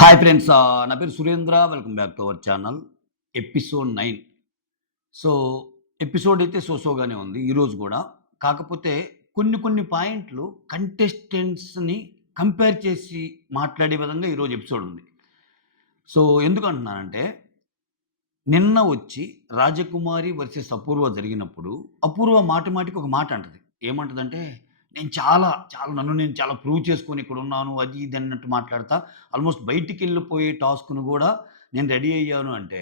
Hi friends. నా పేరు Surendra. Welcome back to our channel. Episode 9. So, episode అయితే సోగానే ఉంది ఈరోజు గూడా. కాకపోతే కొన్ని పాయింట్లు కంటెస్టెంట్స్‌ని కంపేర్ చేసి మాట్లాడే విధంగా ఈరోజు ఎపిసోడ్ ఉంది. సో, ఎందుకంటున్నానంటే నిన్న వచ్చి 'రాజకుమారి వర్సెస్ అపూర్వ' జరిగినప్పుడు అపూర్వ మాటికి ఒక మాట అంటది. ఏమంటదంటే, నన్ను నేను చాలా ప్రూవ్ చేసుకొని ఇక్కడున్నాను. అది ఇది అన్నట్టు మాట్లాడతా. ఆల్‌మోస్ట్ బయటికెళ్ళిపోయే టాస్క్‌ను గూడా నేను రెడీ అయ్యాను అంటే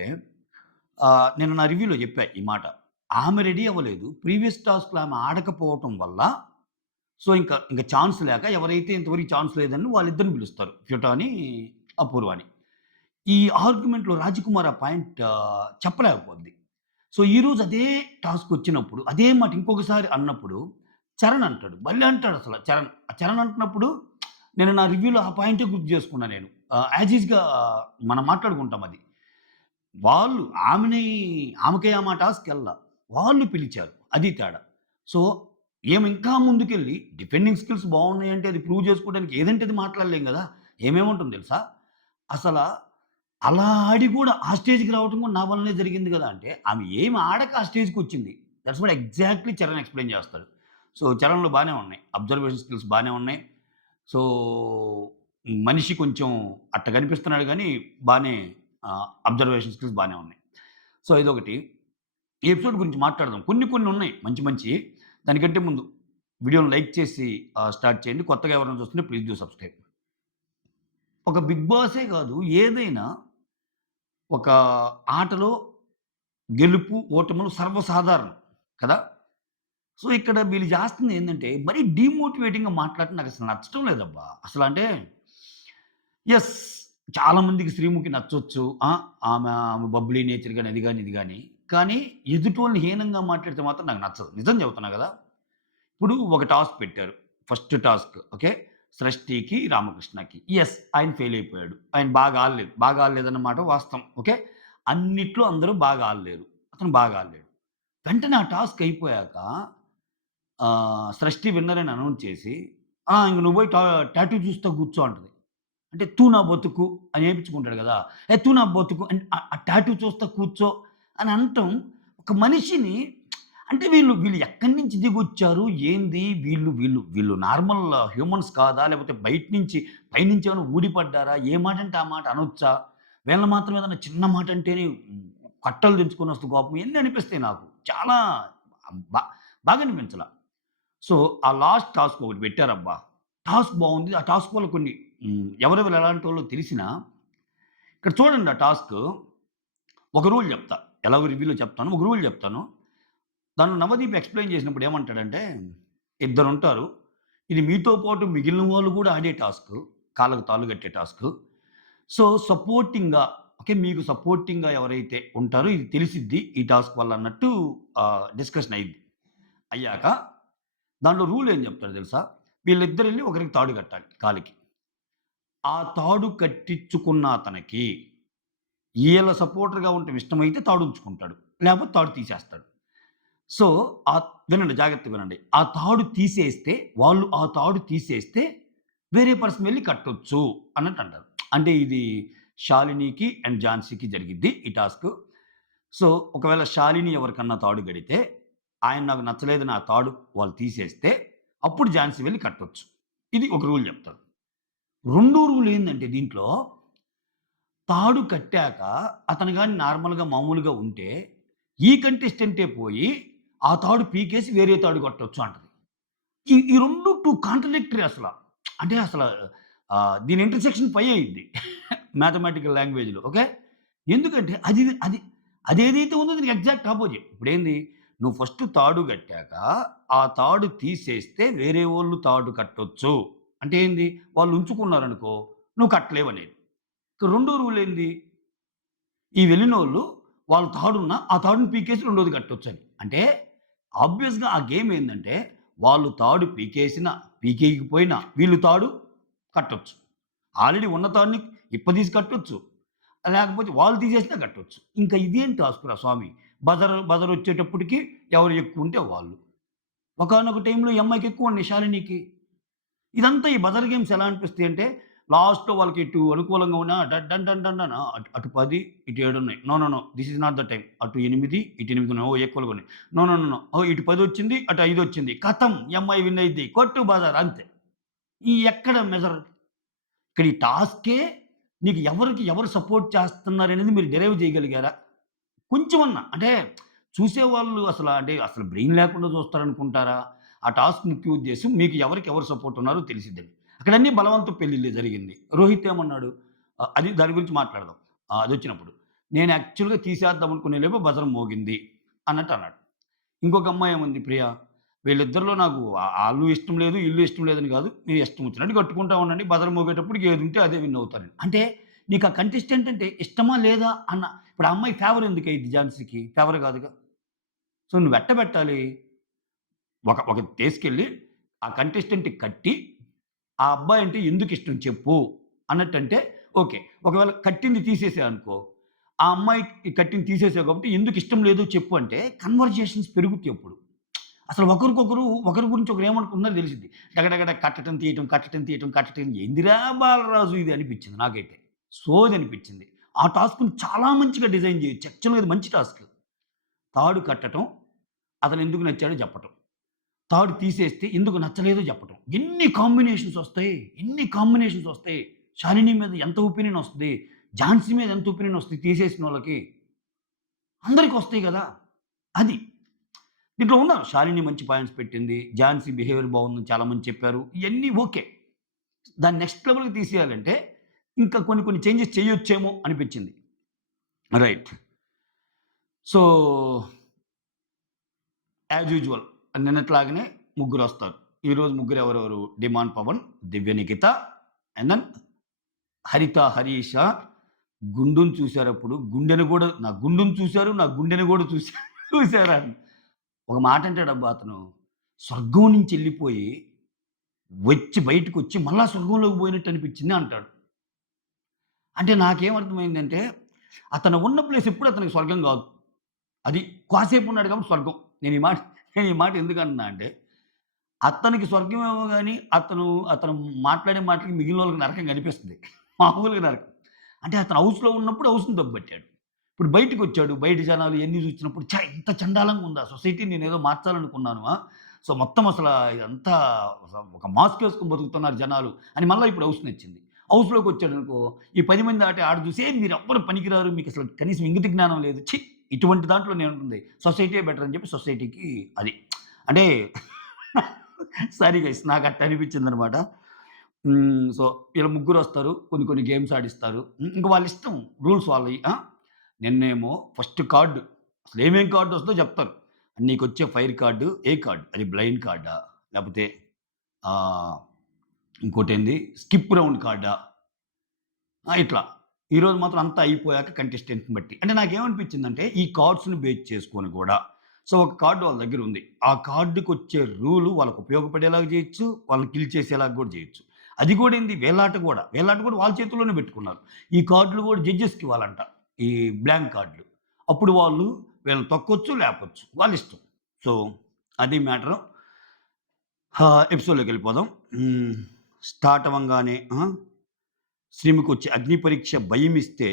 నేను నా రివ్యూలో చెప్పా ఈ మాట. ఆమె రెడీ అవ్వలేదు. ప్రీవియస్ టాస్క్‌లో ఆమె ఆడకపోవటం వల్ల సో, ఇంక ఛాన్స్ లేక ఎవరైతే ఇంతవరకు ఛాన్స్ లేదని వాళ్ళిద్దరిని పిలుస్తారు. ఫ్యూటాని, అపూర్వని. ఈ ఆర్గ్యుమెంట్‌లో రాజకుమార్ ఆ పాయింట్ చెప్పలేకపోద్ది. సో, ఈరోజు అదే టాస్క్ వచ్చినప్పుడు, అదే మాట ఇంకొకసారి అన్నప్పుడు చరణ్ అంటాడు. భలే అంటాడసల చరణ్. ఆ చరణ్ అంటున్నప్పుడు నేను నా రివ్యూలో ఆ పాయింటే గుర్తు చేసుకున్నా నేను. యాజ్ ఈజ్‌గా మనం మాట్లాడుకుంటాం అది. వాళ్ళు ఆమెకే ఆ టాస్క్‌కెళ్ళల. వాళ్ళు పిలిచారు. అది తేడా. సో, ఈమె ఇంకా ముందుకెళ్ళి డిఫెండింగ్ స్కిల్స్ బావున్నాయంటే అది ప్రూవ్ చేసుకోవడానికి ఏదంటే అది మాట్లాడలేం గదా! ఏమేమంటుంది తెలుసా? అసల అలా ఆడి గూడా ఆ స్టేజ్‌కి రావటం కూడా నా వల్లనే జరిగింది గదా! అంటే ఆమె ఏమి ఆడక ఆ స్టేజ్‌కొచ్చింది. That's what exactly Charan explain చేస్తాడు. సో, చరణ్‌లో బానే ఉన్నాయి. అబ్జర్వేషన్ స్కిల్స్ బానే ఉన్నాయి. సో, మనిషి కొంచెం అట్ట కనిపిస్తున్నాడు గానీ బానే అబ్జర్వేషన్ స్కిల్స్ బానే ఉన్నాయి. సో, ఇదొకటి. ఈ ఎపిసోడ్ గురించి మాట్లాడదాం. కొన్ని ఉన్నాయి మంచియి. దానికంటే ముందు వీడియోని లైక్ చేసి స్టార్ట్ చేయండి. కొత్తగా ఎవరైనా చూస్తుంటే ప్లీజ్ డూ సబ్‌స్క్రైబ్. ఒక 'బిగ్ బాసే' గాదు ఏదైనా ఒక ఆటలో గెలుపు, ఓటములు సర్వసాధారణం కదా! సో, ఇక్కడ వీళ్ళు చేస్తుంది ఏందంటే, మరీ డీమోటివేటింగ్‌గా మాట్లాడటం నాకసలు నచ్చటం లేదబ్బా! అసలంటే యెస్. చాలా మందికి 'శ్రీముఖి' నచ్చొచ్చు. ఆమె బబ్లీ నేచర్ గాని, అది గాని, ఇది గాని. కానీ ఎదుటోళ్ళని హీనంగా మాట్లాడితే మాత్రం నాకు నచ్చదు. నిజం చెప్తున్నా గదా! ఇప్పుడు ఒక టాస్క్ పెట్టారు. First task okay. 'సృష్టికి', 'రామకృష్ణకి'. యెస్. ఆయన ఫెయిల్ అయిపోయాడు. ఆయన బాగా ఆడలేదు. బాగా ఆడలేదన్న మాట వాస్తవం. ఓకే. అన్నిట్లో అందరూ బాగా ఆడలేరు. అతను బాగా ఆడలేడు. వెంటనే ఆ టాస్క్ అయిపోయాక 'సృష్టి' విన్నర్ అని అనౌన్స్ చేసి, ఇంక నువ్వు పోయి టాటూ చూస్తా కూర్చో అంటది. అంటే 'తూ నా బతుకు' అని ఏపించుకుంటాడు గదా! 'తూ నా బతుకు' అని ఆ టాటూ చూస్తా కూర్చో అని అనటం ఒక మనిషిని అంటే వీళ్ళు ఎక్కడి నుంచి దిగొచ్చారు? ఏంది? వీళ్ళు నార్మల్ హ్యూమన్స్ కాదా? లేకపోతే బయట నుంచి పైనుంచి ఏమైనా ఊడిపడ్డారా? ఏ మాటంటే ఆ మాట అనొచ్చా? వీళ్ళని మాత్రం ఏదన్నా చిన్న మాట అంటేనే కట్టలు తెంచుకొనొస్తూ కోపం ఇయన్నీ అనిపిస్తాయి నాకు. చాలా బా బాగా అనిపించలా. సో, ఆ లాస్ట్ టాస్క్ ఒకటి పెట్టారబ్బా! టాస్క్ బావుంది. ఆ టాస్క్ వల్ల కొన్ని ఎవరెవరు ఎలాంటోళ్ళో తెలిసినా ఇక్కడ చూడండి ఆ టాస్క్ ఒక రూల్ చెప్తా. ఎలాగో రివ్యూలో చెప్తాను. ఒక రూల్ చెప్తాను. దాంట్లో నవదీప్ ఎక్స్‌ప్లెయిన్ చేసినప్పుడు ఏమంటాడంటే, ఇద్దరుంటారు. ఇది మీతో పాటు మిగిలిన వాళ్ళు గూడా ఆడే టాస్కు. కాళ్ళకి తాళ్ళు కట్టే టాస్కు. So, సపోర్టింగ్‌గా okay. మీకు సపోర్టింగ్‌గా ఎవరైతే ఉంటారో ఇది తెలిసిద్ది ఈ టాస్క్ వల్ల అన్నట్టు డిస్కషన్ అయ్యిద్ది. అయ్యాక దాంట్లో రూల్ ఏం చెప్తాడో తెలుసా? వీళ్ళిద్దరెళ్లి ఒకరికి తాడు కట్టాలి కాలికి. ఆ తాడు కట్టించుకున్న అతనికి ఈళ్ళ సపోర్టర్‌గా ఉండటం ఇష్టమైతే తాడుంచుకుంటాడు. లేకపోతే తాడు తీసేస్తాడు. సో, వినండి జాగ్రత్తగా వినండి. ఆ తాడు తీసేస్తే వాళ్ళు ఆ తాడు తీసేస్తే వేరే పర్సన్ వెళ్లి కట్టొచ్చు అన్నట్టంటారు. అంటే ఇది శాలినికి అండ్ ఝాన్సీకి జరిగిద్ది ఈ టాస్కు. సో, ఒకవేళ శాలిని ఎవరికన్నా తాడు గడితే, ఆయన నాకు నచ్చలేదని ఆ తాడు వాళ్ళు తీసేస్తే, అప్పుడు ఝాన్సీ వెళ్లి కట్టొచ్చు. ఇది ఒక రూల్ చెప్తాడు. రెండో రూల్ ఏందంటే దీంట్లో, తాడు కట్టాక అతను గాని నార్మల్‌గా మామూలుగా ఉంటే, ఈ కంటెస్టెంటే పోయి ఆ తాడు పీకేసి వేరే తాడు కట్టొచ్చు అంటది. ఈ 2 కాంట్రడిక్టరీ అసల. అంటే అసల దీని ఇంటర్సెక్షన్ పై అయ్యిద్ది. మ్యాథమెటికల్ లాంగ్వేజ్‌లో ఓకే. ఎందుకంటే అది అదేదైతే ఉందో దీనికి ఎగ్జాక్ట్ అపోజిట్. ఇప్పుడేంది నువ్వు ఫస్ట్ తాడు కట్టాక, ఆ తాడు తీసేస్తే వేరే వోళ్ళు తాడు కట్టొచ్చు. అంటే ఏంది? వాళ్ళు ఉంచుకున్నారనుకో, నువ్వు కట్టలేవనేది. ఇక రెండో రూల్ ఏంది? ఈ వెళ్ళినోళ్ళు వాళ్ళ తాడున్న ఆ తాడుని పీకేసి రెండోది కట్టొచ్చని. అంటే ఆబ్వియస్‌గా ఆ గేమ్ ఏందంటే వాళ్ళు తాడు పీకేసినా, పీకేయకపోయినా వీళ్ళు తాడు కట్టొచ్చు. ఆల్రెడీ ఉన్న తాడుని ఇప్పదీసి కట్టొచ్చు. లేకపోతే వాళ్ళు తీసేసినా కట్టొచ్చు. ఇంకా ఇదేం టాస్క్‌రా స్వామి! బజరొచ్చేటప్పటికి ఎవరు ఎక్కువుంటే వాళ్ళు. ఒకానొక టైంలో ఈ అమ్మాయికి ఎక్కువున్నాయి శాలినికి. ఇదంతా ఈ బజర్ గేమ్స్ ఎలా అనిపిస్తాయంటే లాస్ట్‌లో వాళ్ళకి ఇటు అనుకూలంగా ఉన్న డన్ డన్ డన్ డన్ అటు అటు 10, ఇటు 7 ఉన్నాయి. No, no, no. This is not the time. అటు 8, ఇటు 8 ఉన్నాయి. ఓహ్! ఈక్వల్‌గా ఉన్నాయి. No, no, no, no. Oh! ఇటు 10 వచ్చింది. అటు 5 వచ్చింది. ఖతం ఈ అమ్మాయి విన్ అయిద్ది. కొట్టు బజార్ అంతే. ఈ ఎక్కడ మెజర్ ఇక్కడ ఈ టాస్కే నీకు ఎవరు సపోర్ట్ చేస్తున్నారనేది మీరు డిరైవ్ చేయగలిగారా? కొంచెమన్నా అంటే చూసేవాళ్ళు అసలు బ్రెయిన్ లేకుండా చూస్తారనుకుంటారా? ఆ టాస్క్ ముఖ్య ఉద్దేశ్యం మీకు ఎవరు సపోర్ట్ ఉన్నారో తెలిసిద్దని. అక్కడ అన్నీ బలవంతపు పెళ్లిళ్ళే జరిగింది. రోహిత్ ఏమన్నాడు? అది దాని గురించి మాట్లాడదాం. అదొచ్చినప్పుడు. నేను యాక్చువల్‌గా తీసేద్దాం అనుకునే లోపే బజర్ మోగింది అన్నట్టు అన్నాడు. ఇంకొక అమ్మాయి ఏముంది ప్రియ. వీళ్ళిద్దరిలో నాకు ఆళ్ళు ఇష్టం లేదు, ఈళ్ళు ఇష్టం లేదని కాదు. మీరు ఇష్టం వచ్చినట్టు కట్టుకుంటా ఉండండి. బజర్ మోగేటప్పటికి ఏదుంటే అదే విన్ అవుతారని. అంటే నీకు ఆ కంటెస్టెంట్ అంటే ఇష్టమా లేదా అన్న ఇప్పుడు ఆ అమ్మాయి ఫేవర్ ఎందుకయిద్ది ఝాన్సీకి? ఫేవర్ కాదుగా. సో నువ్వెట్టబెట్టాలి? ఒకటి తీసుకెళ్ళి ఆ కంటెస్టెంట్‌కి కట్టి, ఆ అబ్బాయి అంటే ఎందుకిష్టం చెప్పు అన్నట్టంటే ఓకే. ఒకవేళ కట్టింది తీసేసావనుకో, ఆ అమ్మాయికి కట్టింది తీసేసావు కాబట్టి ఎందుకిష్టం లేదో చెప్పు అంటే కన్వర్జేషన్స్ పెరుగుతాయి అప్పుడు. అసలు ఒకరి గురించి ఒకరు ఏమనుకుంటున్నారో తెలిసిద్ది. డగడగడ కట్టటం, తీయటం, కట్టటం, తీయటం, కట్టటం ఏందిరా బాలరాజు ఇది అనిపించింది నాకైతే. సోదనిపించింది. ఆ టాస్క్‌ని చాలా మంచిగా డిజైన్ చేయొచ్చు. యాక్చువల్‌గా అది మంచి టాస్క్. తాడు కట్టటం, అతనెందుకు నచ్చాడో చెప్పటం. తాడు తీసేస్తే ఎందుకు నచ్చలేదో చెప్పటం. ఎన్ని కాంబినేషన్స్ ఒస్తాయి. శాలిని మీద ఎంత ఒపీనియన్ ఒస్తది. ఝాన్సీ మీద ఎంత ఒపీనియన్ ఒస్తది తీసేసినోళ్ళకి. అందరికొస్తాయి గదా! అది. దీంట్లో ఉన్నారు. శాలిని మంచి పాయింట్స్ పెట్టింది. ఝాన్సీ బిహేవియర్ బావుందని చాలా మంది చెప్పారు. ఇయన్నీ ఓకే. దాన్ని నెక్స్ట్ లెవెల్‌కి తీసేయాలంటే ఇంకా కొన్ని చేంజెస్ చేయొచ్చేమో అనిపించింది. రైట్. సో, యాజ్ యూజువల్ నిన్నట్లాగానే ముగ్గురొస్తారు. ఈరోజు ముగ్గురు ఎవరెవరు? Demand Pavan, Divya Nikhita and then Haritha, Harish గుండుని చూసారప్పుడు గుండెను గూడా నా గుండుని చూసారు. నా గుండెని గూడా చూసారా అని. ఒక మాట అంటాడబ్బా అతను. స్వర్గం నుంచి ఎళ్ళిపోయి బయటకొచ్చి మళ్ళా స్వర్గంలోకి పోయినట్టు అనిపించింది అంటాడు. అంటే నాకేమర్థమైందంటే అతను ఉన్న ప్లేస్ ఎప్పుడు అతనికి స్వర్గం గాదు. అది కాసేపు ఉన్నాడు కాబట్టి స్వర్గం. నేను ఈ మాట ఎందుకంటున్నా అంటే అతనికి స్వర్గమేమో గాని, అతను మాట్లాడే మాటలకి మిగిలినోళ్ళకి నరకం కనిపిస్తది. మామూలుగా నరకం. అంటే అతను హౌస్‌లో ఉన్నప్పుడు హౌస్‌ని దెబ్బకొట్టాడు. ఇప్పుడు బయటికొచ్చాడు. బయట జనాలు ఇయన్నీ చూసినప్పుడు ఇంత చండాలంగా ఉందా సొసైటీ నేనేదో మార్చాలనుకున్నాను. సో, మొత్తం ఇదంతా ఒక మాస్కేసుకొని బతుకుతున్నారు జనాలు అని మళ్ళా ఇప్పుడు హౌస్ నచ్చింది. హౌస్‌లోకొచ్చాడనుకో, ఈ 10 మంది ఆడ చూసి మీరెవ్వరు పనికిరారు. మీకసలు కనీసం ఇంగిత జ్ఞానం లేదు. ఇటువంటి దాంట్లో నేనుంటుంది. సొసైటీయే బెటర్ అని చెప్పి సొసైటీకి అది. అంటే సారీ గైస్ నాకట్ట అనిపించిందనమాట. సో, ఈళ్ళ ముగ్గురొస్తారు. కొన్ని గేమ్స్ ఆడిస్తారు. ఇంక వాళ్ళిష్టం రూల్స్ వాళ్ళయి. నిన్నేమో ఫస్ట్ కార్డ్ అసలేమేం కార్డొస్తదో చెప్తారు. నీకొచ్చే ఫైర్ కార్డ్ ఏ కార్డ్? అది బ్లైండ్ కార్డా? లేపోతే ఆహ్, ఇంకోటేంది స్కిప్ రౌండ్ కార్డా? ఇట్లా. ఈరోజు మాత్రం అంతా అయిపోయాక కంటెస్టెంట్‌ని బట్టి. అంటే నాకేమనిపించిందంటే, ఈ కార్డ్స్‌ని బేస్ చేసుకొని గూడా సో, ఒక కార్డ్ వాళ్ళ దగ్గరుంది. ఆ కార్డ్‌కొచ్చే రూలు వాళ్ళకి ఉపయోగపడేలాగా జేయొచ్చు. వాళ్ళని కిల్ చేసేలాగా గూడా జేయొచ్చు. అది గూడా ఏంది వేలాట గూడా. వేలాట గూడా వాళ్ళ చేతుల్లోనే బెట్టుకున్నారు. ఈ కార్డ్‌లు గూడా జడ్జెస్‌కివ్వాలంట. ఈ బ్లాంక్ కార్డ్‌లు. అప్పుడు వాళ్ళు వీళ్ళని తొక్కొచ్చు, లేపొచ్చు. వాళ్ళిష్టం. సో, అది మ్యాటరు. ఎపిసోడ్‌లోకెళ్ళిపోదాం. హ్మ్. స్టార్ట్ అవ్వంగానే శ్రీముకొచ్చే అగ్ని పరీక్ష భయమిస్తే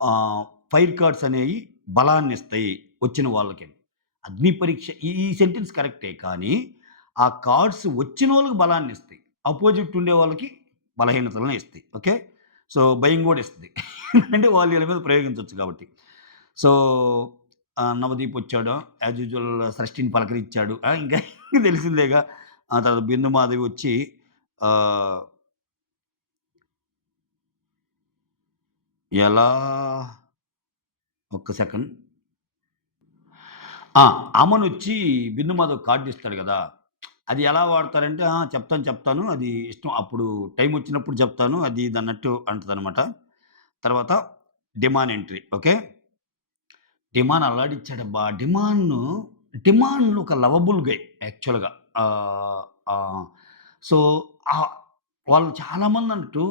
ఆ! ఫైర్ కార్డ్స్ అనేయి బలాన్నిస్తాయి వచ్చిన వాళ్ళకి. అగ్ని పరీక్ష ఈ సెంటెన్స్ కరెక్టే. కానీ, ఆ కార్డ్స్ వచ్చినోళ్ళకి బలాన్నిస్తాయి. అపోజిట్ ఉండే వాళ్ళకి బలహీనతలను ఇస్తాయి. ఓకే. సో, భయం గూడా ఇస్తది. ఎందుకంటే వాళ్ళు ఈళ్ళ మీద ప్రయోగించొచ్చు కాబట్టి. సో, నవదీప్ వచ్చాడు. యాజ్ యూజువల్ సృష్టిని పలకరించాడు. ఇంకా తెలిసిందేగా. ఆ తర్వాత బిందు మాధవి వచ్చి ఆహ్, ఎలా ఒక్క సెకండ్. ఆ! అమనొచ్చి బిందు మాధవ్ కార్డ్ ఇస్తాడు గదా! అది ఎలా వాడతారంటే, చెప్తాను. అది ఇష్టం. అప్పుడు టైమొచ్చినప్పుడు చెప్తాను. అది ఇది అన్నట్టు అంటదనమాట. తర్వాత డిమాన్ ఎంట్రీ. ఓకే. డిమాన్ అల్లాడిచ్చాడబ్బా! డిమాన్ ఒక లవబుల్ గై యాక్చువల్‌గా. ఆహ్, ఆహ్, సో, ఆహ్, వాళ్ళు చాలామందన్నట్టు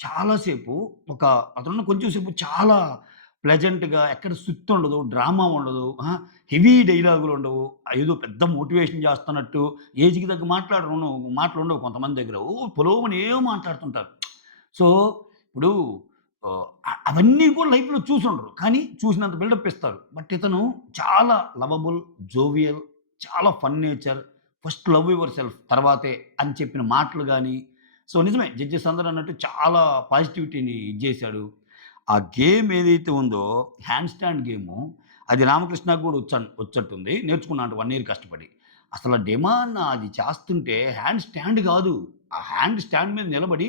చాలా సేపు ఒక అతనున్న కొంచెం సేపు చాలా ప్లెజెంట్‌గా ఎక్కడ సుత్తుండదు, డ్రామా ఉండదు. హెవీ డైలాగులుండవు. ఏదో పెద్ద మోటివేషన్ చేస్తున్నట్టు ఏజ్‌కి తగ్గ మాటలుండవు కొంతమంది దగ్గర. పొలోమని ఏవో మాట్లాడుతుంటారు. సో, ఇప్పుడు అవన్నీ కూడా లైఫ్‌లో చూసుండరు. కానీ చూసినంత బిల్డప్ ఇస్తారు. బట్ ఇతను చాలా లవబుల్, జోవియల్, చాలా fun nature, first love your self తర్వాతే అని చెప్పిన మాటలు గాని, సో నిజమే జడ్జెస్ అందరూ అన్నట్టు చాలా పాజిటివిటీని ఇది జేశాడు. ఆ గేమ్ ఏదైతే ఉందో హ్యాండ్ స్టాండ్ గేము, అది రామకృష్ణకి గూడా వచ్చుంటుంది. నేర్చుకున్నాడు 1 ఇయర్ కష్టపడి. అసల డిమాండ్ అది చేస్తుంటే హ్యాండ్ స్టాండ్ గాదు. ఆ హ్యాండ్ స్టాండ్ మీద నిలబడి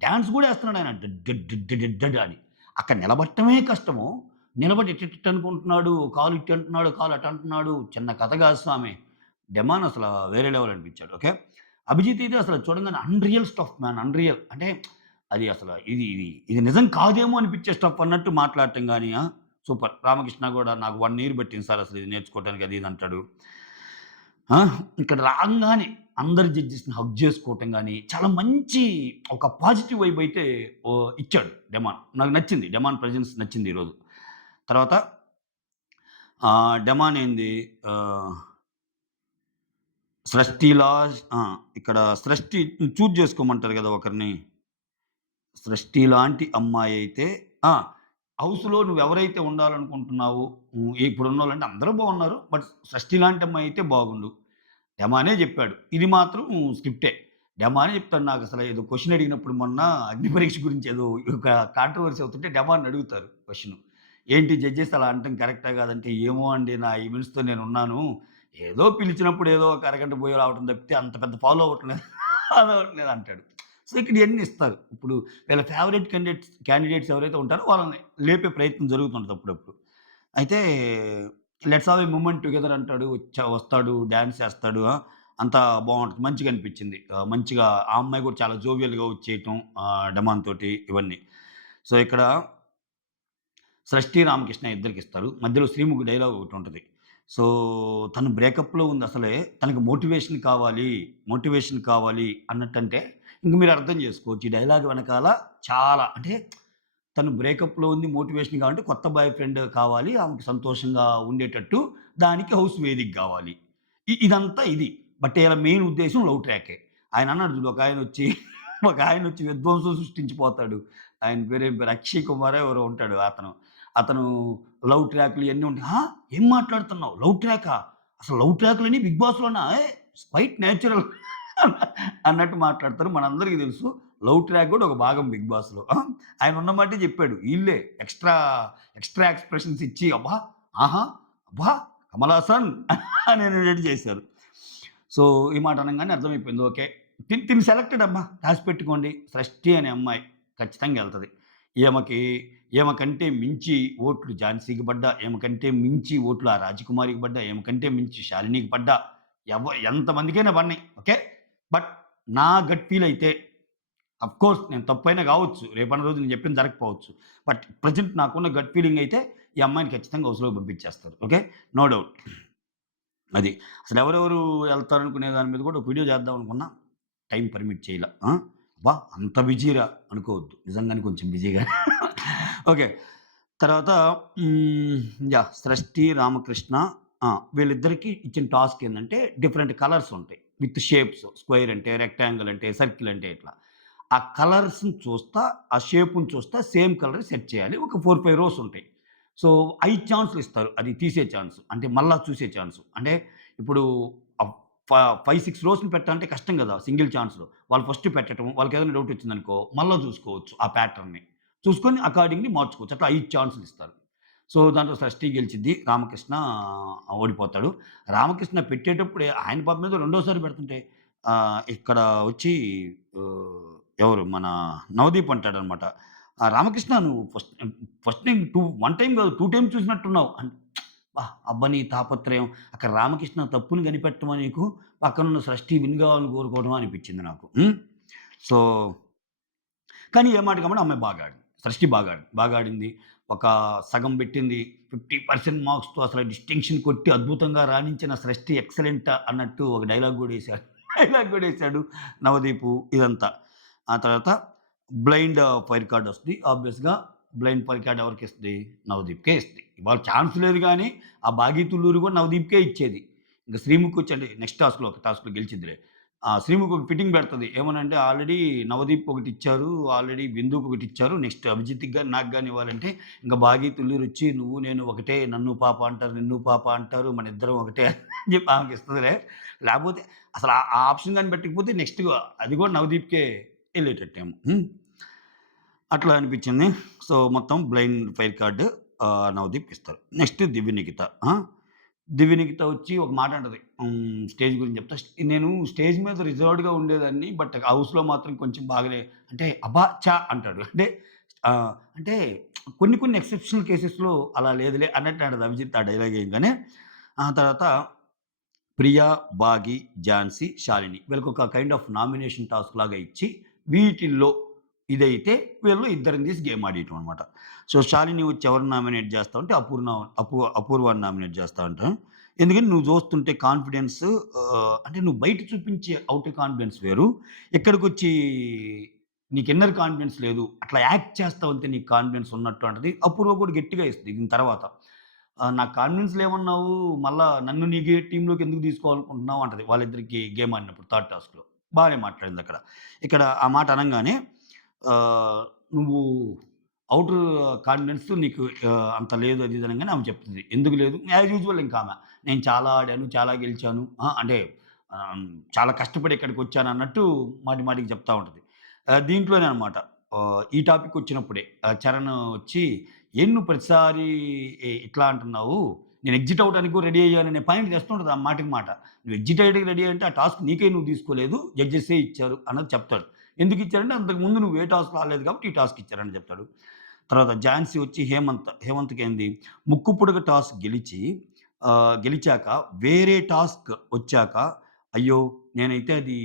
డాన్స్ గూడా ఏస్తున్నాడాయన. డడ్ డడ్ డడ్ డడ్ డడ్ అని. అక్కడ నిలబడటమే కష్టము. నిలబడి ఇట్టిట్టిట్ అనుకుంటున్నాడు. కాలు ఇటు అంటున్నాడు, కాలు అటు అంటున్నాడు. చిన్న కథ గాదు స్వామి. డెమాన్ అసల వేరే లెవెల్ అనిపించాడు. ఓకే. అభిజిత్ అయితే అసలు చూడంగానే అన్‌రియల్ స్టఫ్ మ్యాన్. అన్‌రియల్ అంటే అది అసల ఇది నిజం కాదేమో అనిపించే స్టఫ్ అన్నట్టు మాట్లాడటం గాని సూపర్. రామకృష్ణ గూడా నాకు 1 ఇయర్ పట్టింది సార్ అసలు ఇది నేర్చుకోవడానికి అది ఇది అంటాడు. ఆ! ఇక్కడ రాంగానే అందరు జడ్జెస్‌ని హగ్ జేసుకోవటం గాని, చాలా మంచి ఒక పాజిటివ్ వైబ్ అయితే ఇచ్చాడు డెమాన్. నాకు నచ్చింది. డెమాన్ ప్రెజెన్స్ నచ్చింది ఈరోజు. తర్వాత డెమాన్ ఏంది ఆహ్, ఇక్కడ సృష్టి చూజ్ జేసుకోమంటారు గదా! ఒకరిని. సృష్టి లాంటి అమ్మాయయితే ఆ! హౌస్‌లో నువ్వెవరైతే ఉండాలనుకుంటున్నావో ఇప్పుడున్నోళ్ళంటే అందరూ బాగున్నారు. బట్ సృష్టి లాంటి అమ్మాయయితే బాగుండు. డెమానే జెప్పాడు. ఇది మాత్రం స్క్రిప్టే. డెమానే చెప్తాడు నాకసల ఏదో క్వెషన్ అడిగినప్పుడు మొన్న అగ్ని పరీక్ష గురించి ఏదో ఒక కాంట్రోవర్సీ అవుతుంటే డెమాన్‌ని అడుగుతారు క్వెషను. ఏంటి జడ్జెస్ అలా అనటం కరెక్టా కాదంటే, "ఏమో అండి నా ఈవెంట్స్‌తో నేనున్నాను. ఏదో పిలిచినప్పుడు ఏదో ఒక అరగంట పోయి రావటం తప్పితే అంత పెద్ద ఫాలో అవ్వట్లేదు అదవ్వట్లేదు" అంటాడు. సో, ఇక్కడ ఇయన్నీ ఇస్తారు. ఇప్పుడు వీళ్ళ ఫేవరెట్ క్యాండిడేట్స్ ఎవరైతే ఉంటారో వాళ్ళని లేపే ప్రయత్నం జరుగుతుంటది అప్పుడప్పుడు. అయితే let's have a moment together అంటాడు. వస్తాడు, డాన్స్ చేస్తాడు. అంతా బావుంటది. మంచిగా అనిపించింది. మంచిగా ఆ అమ్మాయి కూడా చాలా జోవియల్‌గా వచ్చేయటం డమాన్ తోటి ఇవన్నీ. సో, ఇక్కడ 'సృష్టి రామకృష్ణ' ఇద్దరికిస్తారు. మధ్యలో 'శ్రీముఖి' డైలాగ్ ఒకటుంటది. సో, తను బ్రేకప్‌లో ఉంది అసలే. తనకి మోటివేషన్ కావాలి అన్నట్టంటే ఇంక మీరు అర్థం చేసుకోవచ్చు. ఈ డైలాగ్ వెనకాల చాలా అంటే తను బ్రేకప్‌లో ఉంది. మోటివేషన్ కావాలంటే కొత్త బాయ్ ఫ్రెండ్ కావాలి. ఆమెకి సంతోషంగా ఉండేటట్టు. దానికి హౌస్ వేదిక గావాలి. ఇదంతా ఇది. బట్ ఈళ్ళ మెయిన్ ఉద్దేశ్యం లవ్ ట్రాకే. ఆయన అన్నాడు చూడు ఒకాయనొచ్చి విధ్వంసం సృష్టించిపోతాడు. ఆయన పేరేం పేరు 'అక్షయ్ కుమారో' ఎవరో ఉంటాడు అతను. అతను లవ్ ట్రాక్‌లు ఇయన్నీ ఉంటాయి. ఏం మాట్లాడుతున్నావు? లవ్ ట్రాకా? అసలు లవ్ ట్రాక్‌లని 'బిగ్ బాస్‌లోనా? క్వైట్ నేచురల్' అన్నట్టు మాట్లాడతారు. మనందరికీ తెలుసు. లవ్ ట్రాక్ గూడా ఒక భాగం 'బిగ్ బాస్‌లో'. ఆయన ఉన్న మాటే జెప్పాడు. ఈళ్ళే ఎక్స్‌ట్రా ఎక్స్‌ప్రెషన్స్ ఇచ్చి అబ్బా! ఆహా! అబ్బా! కమల్ హాసన్ అనేటట్టు చేశారు. సో, ఈ మాట అనంగానే అర్థమైపోయింది. ఓకే. తిను సెలెక్టెడ్ అమ్మా. రాసి పెట్టుకోండి. 'సృష్టి' అనే అమ్మాయి ఖచ్చితంగా ఎళ్తది. ఈమెకి ఈమె కంటే మించి ఓట్లు ఝాన్సీకి పడ్డా, ఈమె కంటే మించి ఓట్లు ఆ రాజకుమారికి పడ్డా, ఈమె కంటే మించి శాలినికి పడ్డా, ఎంతమందికైనా పడినయి. ఓకే. బట్ నా గట్ ఫీల్ అయితే అఫ్‌కోర్స్ నేను తప్పైనా గావచ్చు. రేపన్న రోజు నేను చెప్పింది జరగకపోవచ్చు. బట్ ప్రెజెంట్ నాకున్న గట్ ఫీలింగ్ అయితే ఈ అమ్మాయిని ఖచ్చితంగా హౌస్‌లోకి పంపించేస్తారు. ఓకే. No doubt. అది. అసలెవరెవరు ఎళ్తారనుకునే దాని మీద కూడా ఒక వీడియో చేద్దాం అనుకున్నా. టైం పర్మిట్ చేయలా. అబ్బా! అంత బిజీరా అనుకోవద్దు. నిజంగానే కొంచెం బిజీగా ఓకే. తర్వాత యాహ్! 'సృష్టి', 'రామకృష్ణ' వీళ్ళిద్దరికీ ఇచ్చిన టాస్క్ ఏందంటే డిఫరెంట్ కలర్స్ ఉంటాయి. With shapes. స్క్వేర్ అంటే, రెక్టాంగిల్ అంటే, సర్కిల్ అంటే ఇట్లా. ఆ కలర్స్‌ని చూస్తా, ఆ షేప్‌ని చూస్తా సేమ్ కలర్ సెట్ చేయాలి. ఒక 4, 5 రోస్ ఉంటాయి. సో, 5 ఛాన్స్‌లు ఇస్తారు. అది తీసే ఛాన్స్. అంటే మళ్ళా చూసే ఛాన్స్. అంటే ఇప్పుడు ఆహ్, ఫ 5, 6 రోస్‌ని పెట్టాలంటే కష్టం గదా! సింగిల్ ఛాన్స్‌లో. వాళ్ళు ఫస్ట్ పెట్టటం, వాళ్ళకేదైనా డౌట్ వచ్చిందనుకో, మళ్ళా చూసుకోవచ్చు ఆ ప్యాటర్న్‌ని. చూసుకొని అకార్డింగ్‌లీ మార్చుకోవచ్చు. అట్లా 5 ఛాన్స్‌లు ఇస్తారు. సో, దాంట్లో 'షష్టి' గెలిచిద్ది. రామకృష్ణ ఓడిపోతాడు. రామకృష్ణ పెట్టేటప్పుడే ఆయన పాపం ఏదో రెండోసారి పెడుతుంటే ఇక్కడ వచ్చి ఆహ్, ఎవరు మన నవదీప్ అంటాడనమాట. రామకృష్ణ నువ్వు ఫస్ట్ టైమ్ 1 టైమ్ కాదు 2 టైమ్స్ చూసినట్టున్నావు. అబ్బా! అబ్బా! నీ తాపత్రయం. అక్కడ రామకృష్ణ తప్పుని కనిపెట్టమా నీకు? పక్కనున్న 'షష్టి' విన్ కావాలని కోరుకోవడమా అనిపించింది నాకు. సో కానీ ఏ మాట కామాట అమ్మాయి బాగా ఆడింది. సృష్టి బాగా ఆడింది. ఒక సగం పెట్టింది. 50% మార్క్స్‌తో అసలు డిస్టింక్షన్ కొట్టి అద్భుతంగా రాణించిన సృష్టి ఎక్సలెంట్ అన్నట్టు ఒక డైలాగ్ గూడా ఎసాడు. డైలాగ్ గూడా ఎసాడు నవదీపు ఇదంతా. ఆ తర్వాత బ్లైండ్ ఫైర్ కార్డ్ వస్తది. ఆబ్వియస్‌గా బ్లైండ్ ఫైర్ కార్డ్ ఎవరికిస్తది? నవదీప్‌కే ఇస్తది. ఇవాళ ఛాన్స్ లేదు గానీ, ఆ బాగీ తుల్లూరు కూడా నవదీప్‌కే ఇచ్చేది. ఇంక శ్రీముఖొచ్చి అంటే నెక్స్ట్ టాస్క్‌లో ఒక టాస్క్‌లో గెలిచిద్దిలే. శ్రీముఖి ఒక ఫిట్టింగ్ పెడతది. ఏమనంటే ఆల్రెడీ నవదీప్ ఒకటిచ్చారు. ఆల్రెడీ బిందుకి ఒకటిచ్చారు. నెక్స్ట్ అభిజిత్‌కి గాని, నాకు గాని ఇవ్వాలంటే ఇంక బాగీ తుల్లూరొచ్చి నువ్వు నేను ఒకటే నన్ను పాప అంటారు, నిన్ను పాప అంటారు. మనిద్దరం ఒకటే అని చెప్పి ఆమెకిస్తదిలే. లేపోతే అసలు ఆ ఆప్షన్ గాని పెట్టకపోతే నెక్స్ట్ అది కూడా నవదీప్‌కే ఎళ్ళేటట్టేమో. అట్లా అనిపిచ్చింది. సో, మొత్తం బ్లైండ్ ఫైర్ కార్డ్ నవదీప్‌కి ఇస్తారు. నెక్స్ట్ దివ్య నిఖిత. దివ్య నిఖిత వచ్చి ఒక మాట అంటది. స్టేజ్ గురించి చెప్తా. నేను స్టేజ్ మీద రిజర్వ్డ్‌గా ఉండేదాన్ని. బట్ హౌస్‌లో మాత్రం కొంచెం బాగానే అంటే అబ్బా! ఛ! అంటాడు. అంటే కొన్ని కొన్ని ఎక్సెప్షనల్ కేసెస్‌లో అలా లేదులే అన్నట్టు అంటది అభిజిత్ ఆ డైలాగ్ ఎయంగానే. ఆ తర్వాత ప్రియా, బాగి, ఝాన్సీ, శాలిని వీళ్ళకొక కైండ్ ఆఫ్ నామినేషన్ టాస్క్ లాగా ఇచ్చి, వీటిల్లో ఇదైతే వీళ్ళు ఇద్దరిని తీసి గేమ్ ఆడియటం అనమాట. సో, శాలిని వచ్చి ఎవరిని నామినేట్ చేస్తావంటే అపూర్వాని నామినేట్ చేస్తా అంట. ఎందుకంటే నువ్వు చూస్తుంటే కాన్ఫిడెన్స్ అంటే నువ్వు బయట చూపించే ఔటర్ కాన్ఫిడెన్స్ వేరు. ఇక్కడికొచ్చి నీకు ఇన్నర్ కాన్ఫిడెన్స్ లేదు. అట్లా యాక్ట్ చేస్తావంతే నీకు కాన్ఫిడెన్స్ ఉన్నట్టు అంటది. అపూర్వ కూడా గట్టిగా ఇస్తది దీని తర్వాత. నాకు కాన్ఫిడెన్స్ లేమన్నావు. మళ్ళా నన్ను నీ టీమ్‌లోకి ఎందుకు తీసుకోవాలనుకుంటున్నావు అంటది. వాళ్ళిద్దరికి గేమ్ ఆడినప్పుడు థర్డ్ టాస్క్‌లో. బానే మాట్లాడిందక్కడ. ఇక్కడ ఆ మాట అనంగానే నువ్వు ఔటర్ కాన్ఫిడెన్స్ నీకు అంత లేదు అది ఇది అనంగానే ఆమె చెప్తుంది. ఎందుకు లేదు? యాజ్ యూజువల్ ఇంకామె. నేను చాలా ఆడాను, చాలా గెలిచాను. అంటే ఆహ్, చాలా కష్టపడి ఇక్కడికొచ్చానన్నట్టు మాటి మాటికి చెప్తా ఉంటది. దీంట్లోనే అనమాట. ఈ టాపిక్ వచ్చినప్పుడే చరణ్ వచ్చి "ఏం నువ్వు ప్రతిసారి ఇట్లా అంటున్నావు? నేను ఎగ్జిట్ అవ్వడానికి కూడా రెడీ అయ్యాననే పాయింట్ తెస్తుంటది ఆ మాటికి మాట. నువ్వు ఎగ్జిట్ అయ్యడానికి రెడీ అంటే ఆ టాస్క్ నీకే నువ్వు తీసుకోలేదు. జడ్జెసే ఇచ్చారు" అన్నది చెప్తాడు. ఎందుకిచ్చారంటే అంతకుముందు నువ్వు ఏ టాస్క్ రాలేదు కాబట్టి ఈ టాస్క్ ఇచ్చారని చెప్తాడు. తర్వాత ఝాన్సీ వచ్చి హేమంత్‌కేంది ముక్కు పుడక టాస్క్ గెలిచాక వేరే టాస్క్ వచ్చాక అయ్యో! నేనైతే అది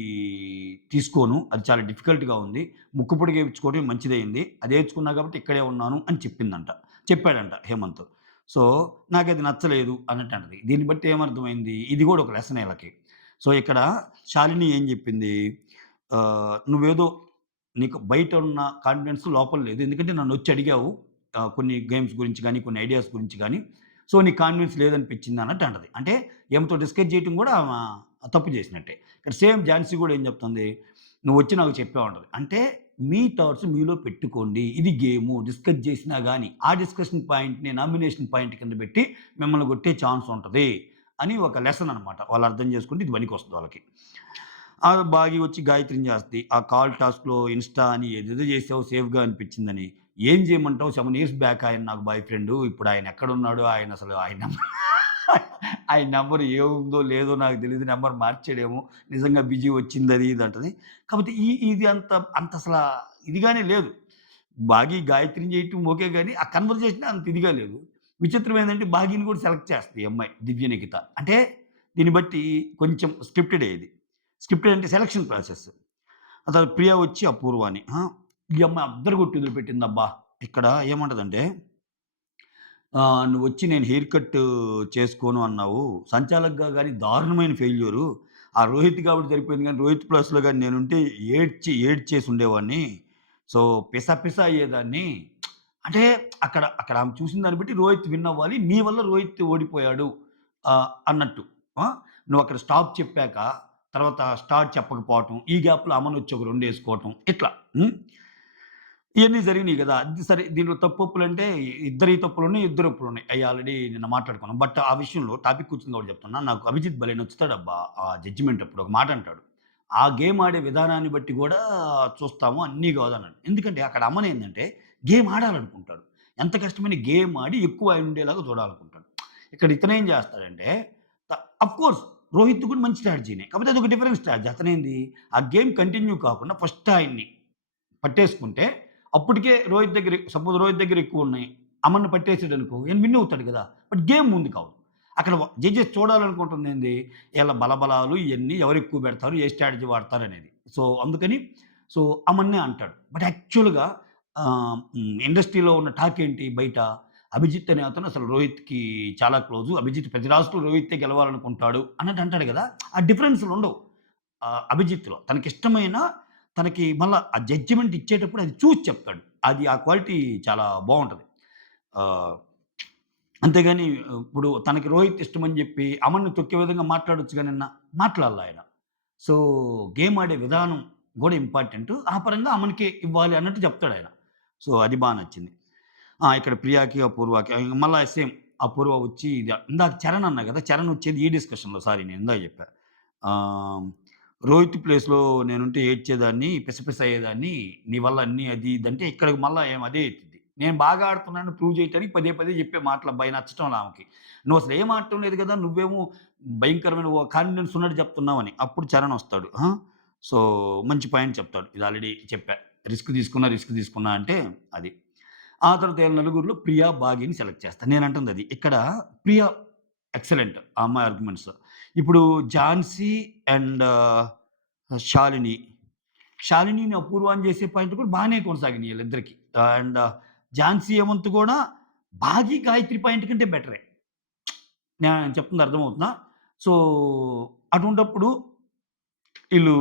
తీసుకోను. అది చాలా డిఫికల్ట్‌గా ఉంది. ముక్కు పుడక ఏపించుకోవడమే మంచిదయింది. అదేర్చుకున్నా కాబట్టి ఇక్కడే ఉన్నాను అని చెప్పాడంట హేమంత్. సో, నాకది నచ్చలేదు అన్నట్టంటది. దీన్ని బట్టి ఏమర్థమైంది? ఇది గూడా ఒక లెసన్ ఈళ్ళకి. సో, ఇక్కడ శాలిని ఏం జెప్పింది? నువ్వేదో నీకు బయట ఉన్న కాన్ఫిడెన్స్ లోపల లేదు. ఎందుకంటే నన్నొచ్చి అడిగావు. కొన్ని గేమ్స్ గురించి గాని, కొన్ని ఐడియాస్ గురించి గాని. సో, నీకు కాన్ఫిడెన్స్ లేదనిపించింది అన్నట్టు అంటది. అంటే ఈమెతో డిస్కస్ చేయటం కూడా తప్పు చేసినట్టే. ఇక్కడ సేమ్ ఝాన్సీ కూడా ఏం చెప్తుంది? నువ్వొచ్చి నాకు చెప్పావంటది. అంటే మీ థాట్స్ మీలో పెట్టుకోండి. ఇది గేము. డిస్కస్ చేసినా గాని, ఆ డిస్కషన్ పాయింట్‌ని నామినేషన్ పాయింట్ కింద పెట్టి మిమ్మల్ని కొట్టే ఛాన్స్ ఉంటది. అని ఒక లెసన్ అనమాట. వాళ్ళు అర్థం చేసుకుంటే ఇది పనికొస్తది వాళ్ళకి. బాగి వచ్చి గాయత్రిని చేస్తది. ఆ కాల్ టాస్క్‌లో ఇన్‌స్టా అని ఏదేదో చేసావు సేఫ్‌గా అనిపించిందని. ఏం చేయమంటావు 7 ఇయర్స్ బ్యాక్ ఆయన నాకు బాయ్ ఫ్రెండు. ఇప్పుడు ఆయన ఎక్కడున్నాడో ఆయన నంబర్ ఆయన నంబర్ ఏముందో లేదో నాకు తెలీదు. నంబర్ మార్చాడేమో. నిజంగా బిజీ వచ్చిందది ఇది అంటది. కాపోతే ఇది అంత అసల ఇదిగానే లేదు. బాగి గాయత్రిని చేయటం ఓకే గాని, ఆ కన్వర్జేషనే అంత ఇదిగా లేదు. విచిత్రం ఏందంటే బాగీని కూడా సెలెక్ట్ చేస్తది ఈ అమ్మాయి 'దివ్య నిఖిత'. అంటే దీన్ని బట్టి కొంచెం స్క్రిప్టెడే ఇది. స్క్రిప్టెడ్ అంటే సెలక్షన్ ప్రాసెస్. ఆ తర్వాత ప్రియ వచ్చి అపూర్వాని. ఈ అమ్మాయి అద్దరగొట్టి వదిలిపెట్టిందబ్బా! ఇక్కడ ఏమంటదంటే "నువ్వొచ్చి నేను హెయిర్ కట్ చేసుకోను అన్నావు. సంచాలక్‌గా గాని దారుణమైన ఫెయిల్యూరు. ఆ రోహిత్ కాబట్టి సరిపోయింది గానీ, రోహిత్ ప్లస్‌లో గాని నేనుంటే ఏడ్చేసి ఉండేవాడిని. సో, పిస అయ్యేదాన్ని." అంటే అక్కడ ఆమె చూసిన దాన్ని బట్టి రోహిత్ విన్ అవ్వాలి. నీ వల్ల రోహిత్ ఓడిపోయాడు అన్నట్టు. ఆ! నువ్వక్కడ స్టాప్ చెప్పాక, తర్వాత స్టార్ట్ చెప్పకపోవటం, ఈ గ్యాప్‌లో అమనొచ్చి ఒక రెండేసుకోవటం ఇట్లా. ఇయన్నీ జరిగినియి గదా! అది సరే దీంట్లో తప్పొప్పులంటే ఇద్దరియి తప్పులున్నాయి, ఇద్దరి ఒప్పులున్నాయి. అయి ఆల్రెడీ నిన్న మాట్లాడుకున్నాం. బట్ ఆ విషయంలో టాపికొచ్చింది కాబట్టి చెప్తున్నా. నాకు అభిజిత్ భలే నచ్చుతాడబ్బా! ఆ జడ్జిమెంట్ అప్పుడు ఒక మాట అంటాడు. ఆ గేమ్ ఆడే విధానాన్ని బట్టి గూడా చూస్తాము అన్నీ కాదన్నాడు. ఎందుకంటే అక్కడ అమనేందంటే గేమ్ ఆడాలనుకుంటాడు. ఎంత కష్టమైన గేమ్ ఆడి ఎక్కువ ఆయన ఉండేలాగా చూడాలనుకుంటాడు. ఇక్కడ ఇతనేం చేస్తాడంటే త ఆఫ్‌కోర్స్ రోహిత్ కూడా మంచి స్ట్రాటజీనే. కాకపోతే అదొక డిఫరెంట్ స్ట్రాటజీ. అతనేంది ఆ గేమ్ కంటిన్యూ కాకుండా ఫస్ట్ ఆయన్ని పట్టేసుకుంటే అప్పటికే రోహిత్ దగ్గర ఎక్కువున్నాయి. అమన్‌ని పట్టేసాడనుకో ఈయన విన్ అవుతాడు గదా! బట్ గేమ్ ముందుకవ్వదు. అక్కడ జడ్జెస్ చూడాలనుకుంటుందేంది? ఈళ్ళ బలబలాలు ఇయన్నీ ఎవరెక్కువ పెడతారు, ఏ స్ట్రాటజీ వాడతారనేది. సో, అందుకని అమన్నే అంటాడు. బట్ యాక్చువల్‌గా ఇండస్ట్రీలో ఉన్న టాక్ ఏంటి బయట? అభిజిత్ అనే అతను అసలు రోహిత్‌కి చాలా క్లోజు. అభిజిత్ ప్రతి టాస్క్‌లో రోహితే గెలవాలనుకుంటాడు అన్నట్టు అంటాడు గదా! ఆ డిఫరెన్స్‌లుండవు. అభిజిత్‌లో. తనకిష్టమైన తనకి మళ్ళా ఆ జడ్జిమెంట్ ఇచ్చేటప్పుడు అది చూసి చెప్తాడు. అది ఆ క్వాలిటీ చాలా బావుంటది. ఆహ్, అంతేగాని ఇప్పుడు తనకి రోహిత్ ఇష్టమని జెప్పి అమన్‌ని తొక్కే విధంగా మాట్లాడొచ్చుగా నిన్న. మాట్లాడలా ఆయన. సో, గేమ్ ఆడే విధానం గూడా ఇంపార్టెంటు. ఆ పరంగా అమన్‌కే ఇవ్వాలి అన్నట్టు చెప్తాడాయన. సో, అది బా నచ్చింది. ఇక్కడ ప్రియాకి, అపూర్వకి మళ్ళా సేమ్ అపూర్వ వచ్చి ఇందాక చరణ్ అన్నా గదా! చరణ్ వచ్చేది ఈ డిస్కషన్‌లో సారీ నేను ఇందాక జెప్పా. ఆహ్, రోహిత్ ప్లేస్‌లో నేనుంటే ఏడ్చేదాన్ని, పిసపిస అయ్యేదాన్ని. నీ వల్ల అన్నీ అది ఇది అంటే ఇక్కడికి మళ్ళా అదే ఎత్తిద్ది. నేను బాగా ఆడుతున్నానని ప్రూవ్ చేయటానికి పదే పదే చెప్పే మాటలు అబ్బాయి నచ్చటంలా ఆమెకి. నువ్వసలు ఏం ఆడటం లేదు గదా! నువ్వేమో భయంకరమైన కాన్ఫిడెన్స్ ఉన్నట్టు చెప్తున్నావని. అప్పుడు చరణ్ వస్తాడు. సో, మంచి పాయింట్ చెప్తాడు. ఇది ఆల్రెడీ చెప్పా. రిస్క్ తీసుకున్నా అంటే అది. ఆ తర్వాత ఈళ్ళ నలుగురిలో ప్రియా, భాగ్యని సెలెక్ట్ చేస్తా. నేనంటుందది. ఇక్కడ ప్రియా ఎక్సలెంట్. ఆ అమ్మాయి ఆర్గ్యుమెంట్స్. ఇప్పుడు ఝాన్సీ అండ్ శాలిని. శాలినిని అపూర్వాని చేసే పాయింట్ కూడా బానే కొనసాగినియి ఈళ్ళిద్దరికి. అండ్ ఝాన్సీ, హేమంత్ కూడా భాగి, గాయత్రి పాయింట్ కంటే బెటరే. నేను చెప్తుంది అర్థమవుతుందా? సో, అటువంటప్పుడు ఈళ్ళు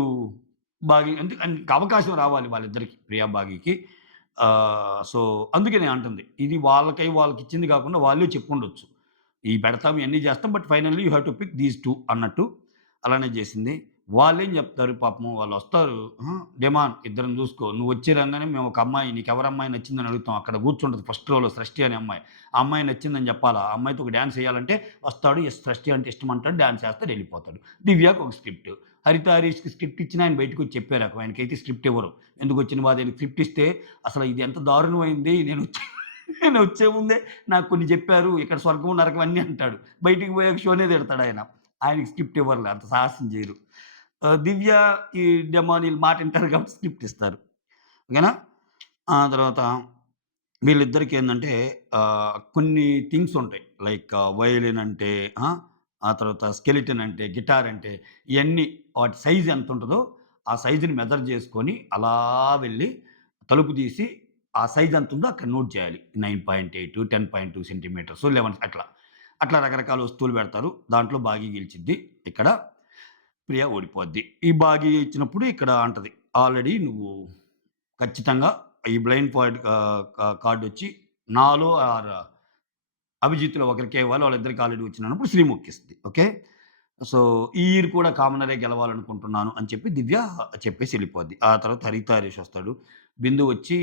బాగి అంటే ఇంక అవకాశం రావాలి వాళ్ళిద్దరికి. ప్రియా, భాగ్యకి. సో, అందుకే నేనంటుంది. ఇది వాళ్ళకిచ్చింది కాకుండా వాళ్ళే చెప్పుండొచ్చు. పెడతాం ఇయన్నీ చేస్తాం. But finally you have to pick these 2 అన్నట్టు. అలానే చేసింది. వాళ్ళేం చెప్తారు పాపం వాళ్ళొస్తారు. "డెమాన్ ఇద్దరిని చూసుకో. నువ్వొచ్చి రంగానే మేము ఒక అమ్మాయి నీకెవరమ్మాయి నచ్చిందని అడుగుతాం. అక్కడ కూర్చుంటది ఫస్ట్ రోలో సృష్టి అనే అమ్మాయి. ఆ అమ్మాయి నచ్చిందని చెప్పాలా. ఆ అమ్మాయితో ఒక డాన్స్ ఎయ్యాలంటే వస్తాడు. యెస్ సృష్టి అంటే ఇష్టమంటాడు. డాన్స్ ఏస్తాడు ఎళ్ళిపోతాడు. దివ్యకి ఒక స్క్రిప్ట్. హరిత, హరీష్‌కి స్క్రిప్ట్ ఇచ్చినా ఆయన బయటకొచ్చి చెప్పే రకం. ఆయనకైతే స్క్రిప్ట్ ఇవ్వరు. ఎందుకొచ్చిన బాధ ఈయనకి స్క్రిప్ట్ ఇస్తే అసలు ఇది ఎంత దారుణమైంది. నేనొచ్చే ముందే నాకు కొన్ని చెప్పారు. ఇక్కడ స్వర్గం, నరకం అన్నీ అంటాడు. బయటికి పోయాక షోనే తిడతాడాయన. ఆయనకి స్క్రిప్ట్ ఇవ్వరులే. అంత సాహసం చేయరు. దివ్య, ఈ డెమాన్ ఈళ్ళు మాట ఇంటారు కాబట్టి స్క్రిప్ట్ ఇస్తారు. ఓకేనా? ఆ తర్వాత వీళ్ళిద్దరికేందంటే కొన్ని థింగ్స్ ఉంటాయి. లైక్ వయలిన్ అంటే ఆ! ఆ తర్వాత స్కెలిటన్ అంటే, గిటార్ అంటే ఇయన్నీ వాటి సైజ్ ఎంతుంటదో ఆ సైజ్‌ని మెజర్ చేసుకొని అలా వెళ్ళి తలుపు తీసి ఆ సైజ్ ఎంతుందో అక్కడ నోట్ చేయాలి. 9.8, 10.2 సెంటీమీటర్స్, 11 అట్లా. అట్లా రకరకాల వస్తువులు పెడతారు. దాంట్లో బాగీ గెలిచిద్ది. ఇక్కడ ప్రియ ఓడిపోద్ది. ఈ బాగీ ఇచ్చినప్పుడు ఇక్కడ అంటది. ఆల్రెడీ నువ్వు ఖచ్చితంగా ఈ బ్లైండ్ పాయింట్ కార్డొచ్చి నాలో ఆర్ అభిజిత్‌లో ఒకరికే ఇవ్వాలి. వాళ్ళిద్దరికి ఆల్రెడీ వచ్చినప్పుడు శ్రీముఖిస్తది. ఓకే. సో, ఈ ఇయర్ కూడా కామనరే గెలవాలనుకుంటున్నాను అని చెప్పి దివ్య చెప్పేసి ఎళ్ళిపోద్ది. ఆ తర్వాత హరిత, హరీష్ వస్తాడు. బిందు వచ్చి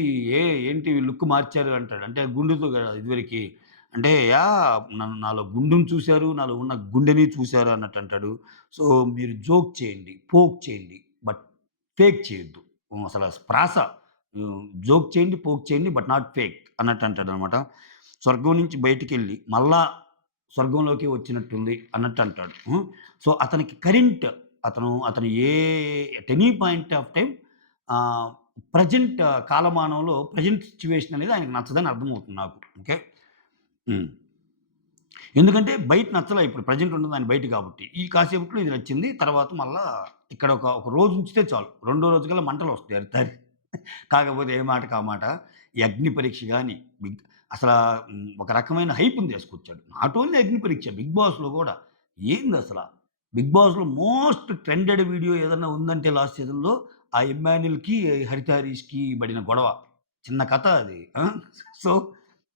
ఏంటి లుక్ మార్చారు అంటాడు. అంటే గుండుతో ఇదివరకి అంటే నాలో గుండుని చూసారు. నాలో ఉన్న గుండెని చూసారు అన్నట్టు అంటాడు. సో, మీరు జోక్ చేయండి, పోక్ చేయండి. బట్ ఫేక్ చేయొద్దు. అసల ప్రాస జోక్ చేయండి, పోక్ చేయండి. బట్ నాట్ ఫేక్ అన్నట్టు అంటాడనమాట. స్వర్గం నుంచి బయటికెళ్ళి మళ్ళా స్వర్గంలోకి వచ్చినట్టుంది అన్నట్టు అంటాడు. సో, అతనికి కరెంట్ అతను at any point of time ఆహ్, ప్రెజెంట్ కాలమానంలో ప్రెజెంట్ సిట్యుయేషన్ అనేది ఆయనకు నచ్చదని అర్థమవుతుంది నాకు. ఓకే. హ్మ్. ఎందుకంటే బయట నచ్చలా ఇప్పుడు ప్రెజెంట్ ఉన్నది ఆయన బయట కాబట్టి. ఈ కాసేపట్లో ఇది నచ్చింది. తర్వాత మళ్ళా ఇక్కడ ఒక రోజు ఉంచితే చాలు. రెండో రోజుకల్లా మంటలొస్తాయి అరిటారి. కాకపోతే ఏ మాటకి ఆ మాట. ఈ అగ్ని పరీక్ష గాని, అసలా ఒక రకమైన హైప్‌ని తీసుకొచ్చాడు. నాట్ ఓన్లీ అగ్ని పరీక్ష, బిగ్ బాస్‌లో గూడా. ఏందసల? బిగ్ బాస్‌లో మోస్ట్ ట్రెండెడ్ వీడియో ఏదన్నా ఉందంటే లాస్ట్ సీజన్‌లో ఆ ఇమ్మాన్యుల్‌కి, హరిత హరీష్‌కి పడిన గొడవ. చిన్న కథ అది. సో,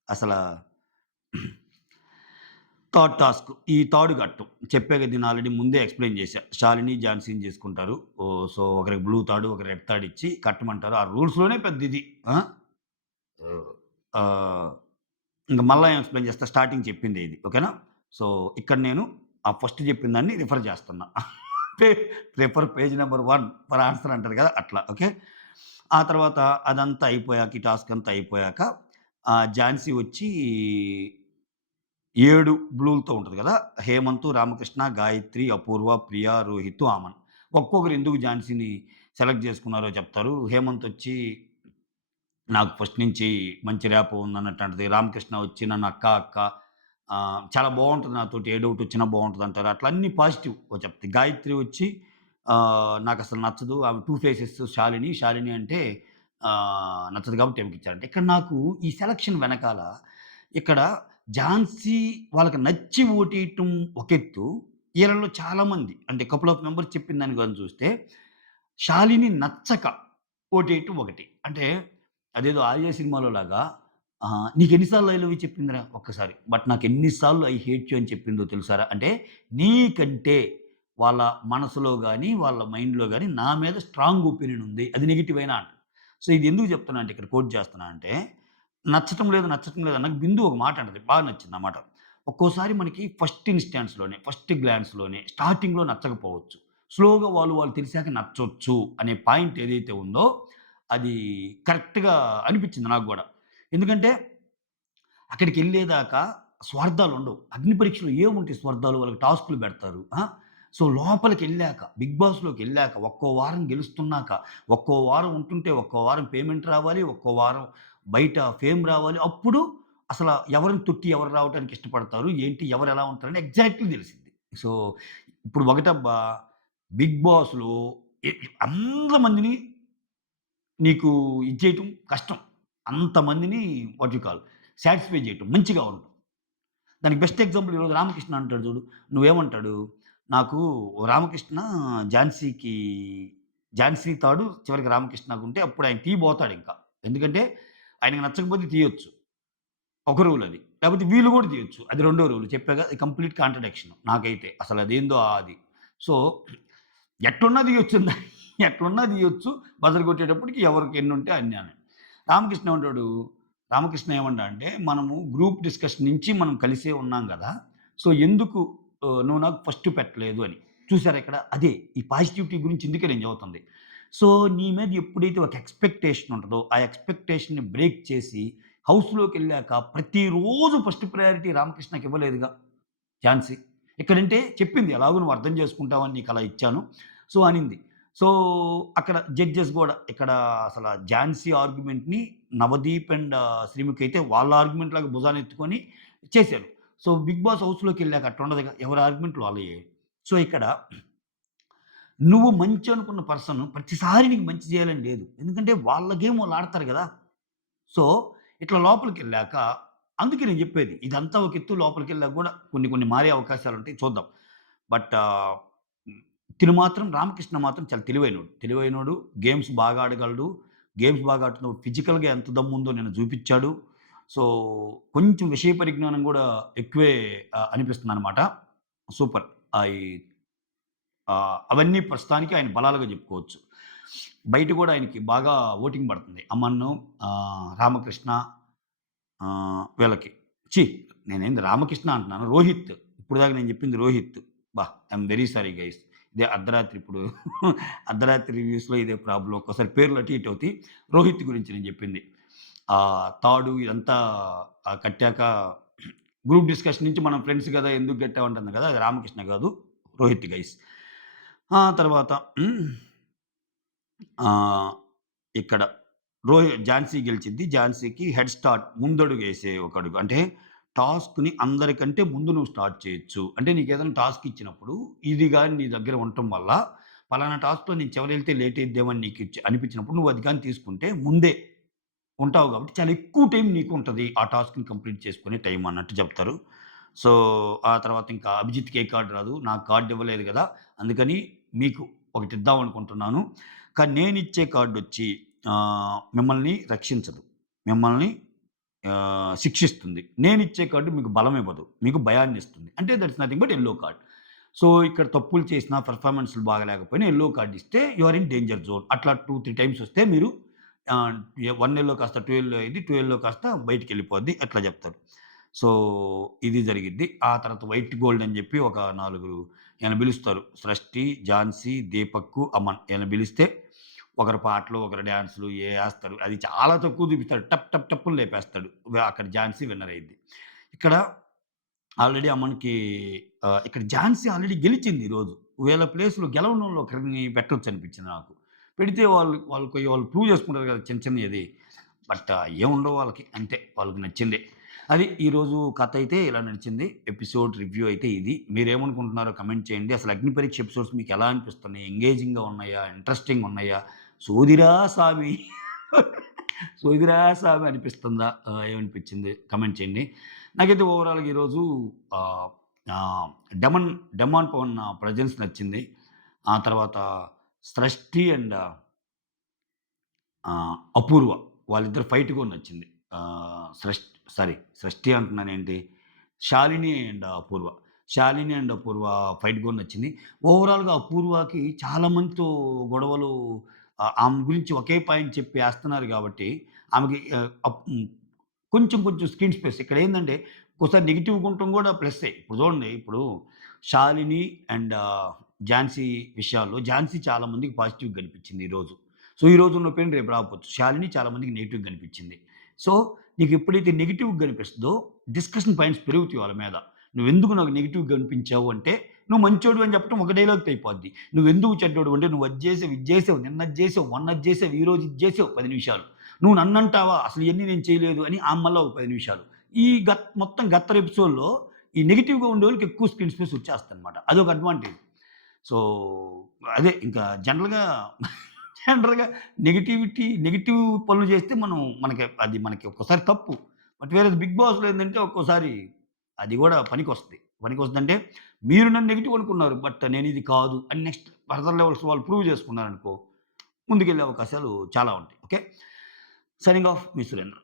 అసలా థర్డ్ టాస్క్. ఈ తాడు కట్టం. చెప్పా కదా! నేను ఆల్రెడీ ముందే ఎక్స్‌ప్లెయిన్ చేశా. శాలిని, ఝాన్సీని చేసుకుంటారు. సో, ఒకరికి బ్లూ తాడు, ఒకరికి రెడ్ తాడ్ ఇచ్చి కట్టమంటారు. ఆ రూల్స్‌లోనే పెద్ద ఇది. ఆ! ఓహ్! ఆహ్, ఇంక మళ్ళా ఏం ఎక్స్‌ప్లెయిన్ చేస్తా. స్టార్టింగ్ చెప్పిందే ఇది. ఓకేనా? సో, ఇక్కడ నేను ఆ ఫస్ట్ చెప్పిన దాన్ని రిఫర్ చేస్తున్నా. Pay refer page number 1 for answer అంటారు కదా! అట్లా. ఓకే. ఆ తర్వాత అదంతా అయిపోయాక, ఈ టాస్క్ అంతా అయిపోయాక ఝాన్సీ వచ్చి 7 బ్లూలతో ఉంటది గదా! హేమంత్, రామకృష్ణ, గాయత్రి, అపూర్వ, ప్రియ, రోహిత్, ఆమన్. ఒక్కొక్కరు ఎందుకు ఝాన్సీని సెలెక్ట్ చేసుకున్నారో చెప్తారు. హేమంత్ వచ్చి నాకు ఫస్ట్ నుంచి మంచి ర్యాపో ఉందన్నట్టు అంటది. రామకృష్ణ వచ్చి నన్ను అక్క, అక్క చాలా బావుంటది నాతోటి. ఏ డౌట్ వచ్చినా బావుంటదంటారు. అట్లా అన్నీ పాజిటివ్ చెప్తది. గాయత్రి వచ్చి నాకసలు నచ్చదు. ఆమె 2 ఫేసెస్ శాలిని. శాలిని అంటే నచ్చదు కాబట్టి ఈమెకిచ్చారంట. ఇక్కడ నాకు ఈ సెలక్షన్ వెనకాల ఇక్కడ ఝాన్సీ వాళ్ళకి నచ్చి ఓటేయటం ఒక ఎత్తు. ఈళ్ళలో చాలామంది అంటే కపుల్ ఆఫ్ మెంబర్స్ చెప్పిన దాన్ని గాని చూస్తే శాలిని నచ్చక ఓటీటీ ఒకటి. అంటే అదేదో 'ఆర్య' సినిమాలో లాగా "నీకెన్ని సార్లు ఐ లవ్ యూ చెప్పిందిరా?" ఒక్కసారి. బట్ నాకెన్ని సార్లు ఐ హేట్ యూ అని చెప్పిందో తెలుసారా? అంటే నీకంటే వాళ్ళ మనసులో గాని, వాళ్ళ మైండ్‌లో గాని నా మీద స్ట్రాంగ్ ఒపీనియన్ ఉంది. అది నెగెటివ్ అయినా అంట. సో, ఇది ఎందుకు చెప్తున్నా అంటే ఇక్కడ కోట్ చేస్తున్నా అంటే, నచ్చటం లేదు, నచ్చటం లేదు అన్నాక బిందు ఒక మాట అంటది. బాగా నచ్చింది ఆ మాట. ఒక్కోసారి మనకి ఫస్ట్ ఇన్‌స్టాన్స్‌లోనే, ఫస్ట్ గ్లాన్స్‌లోనే, స్టార్టింగ్‌లో నచ్చకపోవచ్చు. స్లోగా వాళ్ళు తెలిసాక నచ్చొచ్చు అనే పాయింట్ ఏదైతే ఉందో, అది కరెక్ట్‌గా అనిపించింది నాకు గూడా. ఎందుకంటే అక్కడికెళ్ళేదాకా స్వార్థాలుండవు. అగ్ని పరీక్షలో ఏముంటాయి స్వార్థాలు? వాళ్ళకి టాస్క్‌లు పెడతారు. సో, లోపలికెళ్ళాక, బిగ్ బాస్‌లోకెళ్ళాక, ఒక్కో వారం గెలుస్తున్నాక, ఒక్కో వారం ఉంటుంటే, ఒక్కో వారం పేమెంట్ రావాలి, ఒక్కో వారం బయట ఫేమ్ రావాలి. అప్పుడు అసల ఎవరిని తొక్కి ఎవరు రావటానికి ఇష్టపడతారు, ఏంటి, ఎవరెలా ఉంటారని ఎగ్జాక్ట్‌లీ తెలిసిద్ది. సో, ఇప్పుడు ఒకటబ్బా బిగ్ బాస్‌లో ఎ అందమందిని నీకు ఇది చేయటం కష్టం. అంతమందిని వాట్ యూ కాల్ సాటిస్ఫై చేయటం. మంచిగా ఉండటం. దానికి బెస్ట్ ఎగ్జాంపుల్ ఈరోజు రామకృష్ణ అంటాడు చూడు. నువ్వేమంటాడు? నాకు రామకృష్ణ ఝాన్సీకి ఝాన్సీ తాడు చివరికి రామకృష్ణకుంటే అప్పుడు ఆయన తీయబోతాడింక. ఎందుకంటే ఆయనకి నచ్చకపోతే తీయొచ్చు. ఒక రూల్ అది. లేకపోతే వీళ్ళు గూడా తీయొచ్చు. అది రెండో రూల్. చెప్పాగా అది కంప్లీట్ కాంట్రడిక్షన్ నాకైతే. అసలదేందో అది. సో, ఎట్లున్నా తీయొచ్చుందా ఎట్లున్నా తీయొచ్చు. బజర్ కొట్టేటప్పటికి ఎవరికి ఎన్నుంటే అన్ని అని. రామకృష్ణ ఏమంటాడు? రామకృష్ణ ఏమంటాడంటే, మనము గ్రూప్ డిస్కషన్ నుంచి మనం కలిసే ఉన్నాం గదా! సో, ఎందుకు నువ్వు నాకు ఫస్ట్ పెట్టలేదు అని. చూసారా ఇక్కడ? అదే ఈ పాజిటివిటీ గురించి ఇందుకే నేను చెబుతుంది. సో, నీ మీద ఎప్పుడైతే ఒక ఎక్స్‌పెక్టేషన్ ఉంటదో, ఆ ఎక్స్‌పెక్టేషన్‌ని బ్రేక్ చేసి హౌస్‌లోకెళ్ళాక ప్రతిరోజు ఫస్ట్ ప్రయారిటీ రామకృష్ణకి ఇవ్వలేదుగా ఝాన్సీ. ఇక్కడంటే చెప్పింది ఎలాగో నువ్వు అర్థం చేసుకుంటావని నీకలా ఇచ్చాను. సో, అనింది. సో, అక్కడ జడ్జెస్ గూడా ఇక్కడ అసల ఝాన్సీ ఆర్గ్యుమెంట్‌ని నవదీప్ అండ్ శ్రీముఖి అయితే వాళ్ళ ఆర్గ్యుమెంట్ లాగా భుజానెత్తుకొని చేశారు. సో, బిగ్ బాస్ హౌస్‌లోకెళ్ళాక అట్టుండదుగా. ఎవరి ఆర్గ్యుమెంట్లు వాళ్ళయే. సో, ఇక్కడ నువ్వు మంచి అనుకున్న పర్సన్ ప్రతిసారి నీకు మంచి చేయాలని లేదు. ఎందుకంటే వాళ్ళ గేమ్ వాళ్ళు ఆడతారు గదా! సో, ఇట్లా లోపలికెళ్ళాక అందుకే నేను జెప్పేది. ఇదంతా ఒక ఎత్తు లోపలికెళ్ళాక గూడా కొన్ని కొన్ని మారే అవకాశాలుంటాయి చూద్దాం. బట్ హ్మ్. తిను మాత్రం రామకృష్ణ మాత్రం చాలా తెలివైనోడు. తెలివైనోడు, గేమ్స్ బాగా ఆడగలడు. గేమ్స్ బాగా ఆడుతున్నప్పుడు ఫిజికల్‌గా ఎంత దమ్ముందో నిన్న చూపిచ్చాడు. సో, కొంచెం విషయ పరిజ్ఞానం గూడా ఎక్కువే అనిపిస్తుందనమాట. సూపర్. అయి అవన్నీ ప్రస్తుతానికి ఆయన బలాలుగా జెప్పుకోవచ్చు. బయట గూడా ఆయనకి బాగా ఓటింగ్ పడుతుంది. అమన్ను, రామకృష్ణ వీళ్ళకి. ఛీ! నేనేంది రామకృష్ణ అంటున్నాను. రోహిత్. ఇప్పటిదాకా నేను చెప్పింది Rohit. I'm very sorry guys. ఇదే అర్ధరాత్రి ఇప్పుడు అర్ధరాత్రి రివ్యూస్‌లో ఇదే ప్రాబ్లమ్. ఒక్కోసారి పేర్లు అటు ఇటు అవుతాయి. రోహిత్ గురించి నేను చెప్పింది. తాడు ఇదంతా కట్టాక గ్రూప్ డిస్కషన్ నుంచి మనం ఫ్రెండ్స్ గదా! ఎందుకు కట్టావంటుంది గదా! అది రామకృష్ణ గాదు. రోహిత్ గైస్. తర్వాత ఆహ్, ఇక్కడ ఝాన్సీ గెలిచిద్ది. ఝాన్సీకి హెడ్ స్టార్ట్ ముందడుగేసే ఒక అడుగు. అంటే టాస్క్‌ని అందరికంటే ముందు నువ్వు స్టార్ట్ చేయొచ్చు. అంటే నీకేదైనా టాస్క్ ఇచ్చినప్పుడు ఇది గాని నీ దగ్గర ఉండటం వల్ల పలానా టాస్క్‌లో నేను చివరెళ్తే లేట్ అయిద్దేమో అని నీకు అనిపించినప్పుడు నువ్వు అది గాని తీసుకుంటే ముందే ఉంటావు గాబట్టి చాలా ఎక్కువ టైం నీకుంటది. ఆ టాస్క్‌ని కంప్లీట్ చేసుకునే టైం అన్నట్టు చెప్తారు. సో, ఆ తర్వాత ఇంకా అభిజిత్‌కి ఏ కార్డ్ రాదు. నాకు కార్డ్ ఇవ్వలేదు గదా! అందుకని మీకు ఒకటిద్దాం అనుకుంటున్నాను. కానీ నేనిచ్చే కార్డొచ్చి మిమ్మల్ని రక్షించదు. మిమ్మల్ని శిక్షిస్తుంది. నేనిచ్చే కార్డ్ మీకు బలమివ్వదు. మీకు భయాన్నిస్తుంది. అంటే that's nothing but yellow card. So, ఇక్కడ తప్పులు చేసినా, పెర్ఫార్మన్స్‌లు బాగాలేకపోయినా యెల్లో కార్డ్ ఇస్తే you are in danger zone. అట్లా 2, 3 టైమ్స్ వస్తే మీరు 1 యెల్లో కాస్త 2 యెల్లో అయ్యిద్ది. 2 యెల్లో కాస్త బయటికెళ్ళిపోద్ది. అట్లా చెప్తారు. సో, ఇది జరిగిద్ది. ఆ తర్వాత వైట్ గోల్డ్ అని జెప్పి ఒక 4 ఈయన పిలుస్తారు. సృష్టి, ఝాన్సీ, దీపక్కు, అమన్ ఈయన పిలిస్తే ఒకరు పాటలు, ఒకరు డాన్సులు ఏస్తారు. అది చాలా తక్కువ చూపిస్తాడు. టప్ టప్ టప్పుని లేపేస్తాడు. అక్కడ ఝాన్సీ విన్నర్ అయ్యిద్ది. ఇక్కడ ఆల్రెడీ అమన్‌కి ఇక్కడ ఝాన్సీ ఆల్రెడీ గెలిచింది ఈరోజు. వీళ్ళ ప్లేస్‌లో గెలవనోళ్ళు ఒకరిని పెట్టొచ్చనిపించింది నాకు. పెడితే వాళ్ళు ప్రూవ్ చేసుకుంటారు కదా! చిన్న చిన్నయది. బట్ ఏముండవు వాళ్ళకి. అంతే వాళ్ళకి నచ్చిందే. అది ఈరోజు కథ అయితే ఇలా నడిచింది. ఎపిసోడ్ రివ్యూ అయితే ఇది. మీరేమనుకుంటున్నారో కమెంట్ చేయండి. అసలు అగ్ని పరీక్ష ఎపిసోడ్స్ మీకెలా అనిపిస్తున్నాయి? ఎంగేజింగ్‌గా ఉన్నాయా? ఇంట్రెస్టింగ్‌గా ఉన్నాయా? సోదిరా సామి సోదిరా సామి అనిపిస్తుందా? ఏమనిపించింది? కమెంట్ చేయండి. నాకైతే ఓవరాల్‌గా ఈరోజు ఆహ్, ఆహ్, డెమాన్ పవన్ ప్రెజెన్స్ నచ్చింది. ఆ తర్వాత 'సృష్టి' అండ్ అపూర్వ వాళ్ళిద్దరు ఫైట్ కూడా నచ్చింది. సృష్ సృష్టి అంటున్నానేంటి, Shalini and Apoorva. Shalini and Apoorva fight కూడా నచ్చింది. ఓవరాల్‌గా అపూర్వకి చాలా మందితో గొడవలు, ఆమె గురించి ఒకే పాయింట్ చెప్పి ఏస్తున్నారు గాబట్టి, ఆమెకి కొంచెం కొంచెం స్క్రీన్ స్పేస్. ఇక్కడేందంటే ఒక్కోసారి నెగెటివ్‌గా ఉండటం గూడా ప్లస్సే. ఇప్పుడు చూడండి, ఇప్పుడు 'శాలిని' అండ్ 'ఝాన్సీ' విషయాల్లో 'ఝాన్సీ' చాలా మందికి పాజిటివ్‌గా కనిపించింది ఈరోజు. సో, ఈరోజు ఉన్న ఒపీనియన్ రేపు రాకపోవచ్చు. 'శాలిని' చాలా మందికి నెగెటివ్‌గా కనిపించింది. సో, నీకెప్పుడైతే నెగెటివ్‌గా కనిపిస్తదో డిస్కషన్ పాయింట్స్ పెరుగుతాయి వాళ్ళ మీద. నువ్వెందుకు నాకు నెగెటివ్‌గా కనిపించావు అంటే, నువ్వు మంచోడివి అని చెప్పడం ఒక డైలాగ్‌తో అయిపోద్ది. నువ్వెందుకు చెడ్డోడివి అంటే, నువ్వు అది జేసావు, ఇది జేసావు, నిన్న అది జేసావు, మొన్న అది జేసావు, ఈరోజు ఇది జేసావు 10 నిమిషాలు. నువ్వు నన్నంటావా? అసలు ఇయన్నీ నేను చేయలేదు అని ఆమె మళ్ళా ఒక 10 నిమిషాలు. ఈ మొత్తం గత్తర ఎపిసోడ్‌లో ఈ నెగెటివ్‌గా ఉండేవాళ్ళకి ఎక్కువ స్క్రీన్ స్పేస్ వచ్చేస్తదనమాట. అదొక అడ్వాంటేజ్. సో, అదే ఇంకా జనరల్‌గా నెగెటివ్ పనులు చేస్తే మనకి ఒక్కోసారి తప్పు. బట్ వేరేది 'బిగ్ బాస్‌లో' ఏందంటే ఒక్కోసారి అది గూడా పనికొస్తది. పనికొస్తదంటే మీరు నన్ను నెగెటివ్ అనుకున్నారు. బట్ నేనిది కాదు అని నెక్స్ట్ ఫర్దర్ లెవెల్స్ వాళ్ళు ప్రూవ్ చేసుకున్నారనుకో, ముందుకెళ్ళే అవకాశాలు చాలా ఉంటాయి. ఓకే. సైనింగ్ ఆఫ్ మీ సురేంద్ర.